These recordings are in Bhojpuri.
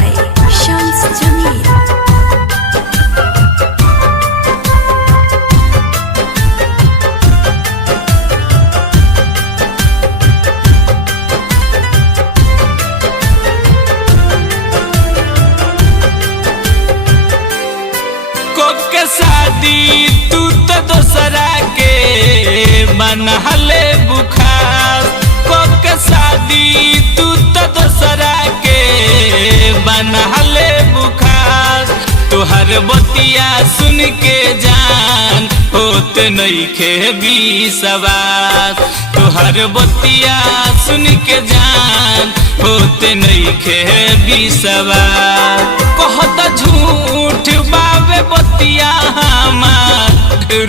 by Shams Jamil. के शादी तू तो दोसरा के बनहले बुखार के शादी तू तो दोसरा के बनहले बुखार तुहर बतिया सुन के जान होत नइखे विश्वास तुहर बतिया सुन के जान होत नइखे विश्वास कहत झूठ बाबे बतिया हमार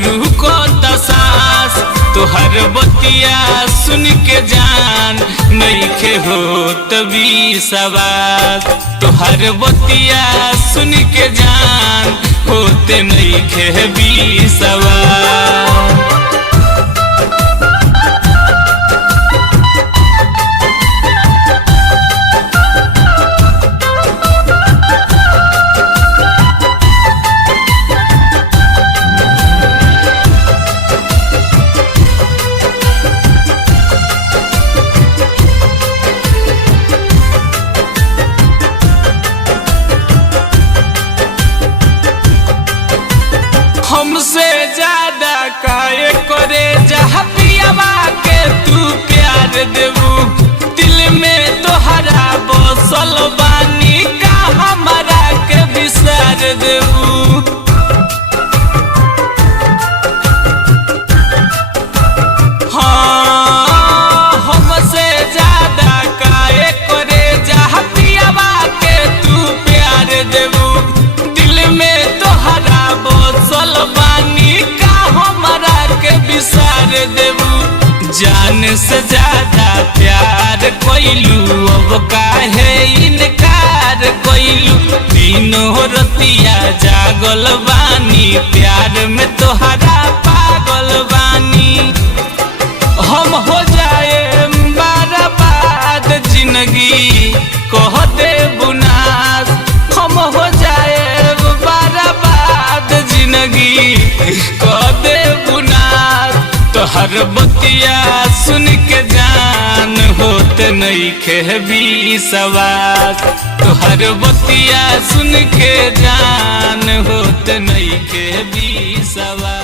रुको दसास तुहर बतिया सुन के जान नइखे होत विश्वास तुहर बतिया सुन के जान होत नइखे विश्वास। हमसे ज्यादा काहे करे जहाँ पियावा के तू प्यार देबू दिल में तोहरा बसल बानी का हमारा के बिसार देबू। हाँ हमसे ज्यादा काहे करे जहाँ पियावा के तू प्यार देबू दिल में तोहरा बसल बानी का हमारा के बिसार देबू। जान से ज्यादा प्यार कोइलू अब काहे इनकार कोइलू तीनों रतिया जागल बानी प्यार में तोहरा पागल बानी हम हो जाए बर्बाद जिंदगी कह दे बुनास हम हो जाए बर्बाद जिंदगी कह दे बुनास तोहर बतिया सुन के जान होत नइखे विश्वास तोहर बतिया सुन के जान होत नइखे विश्वास।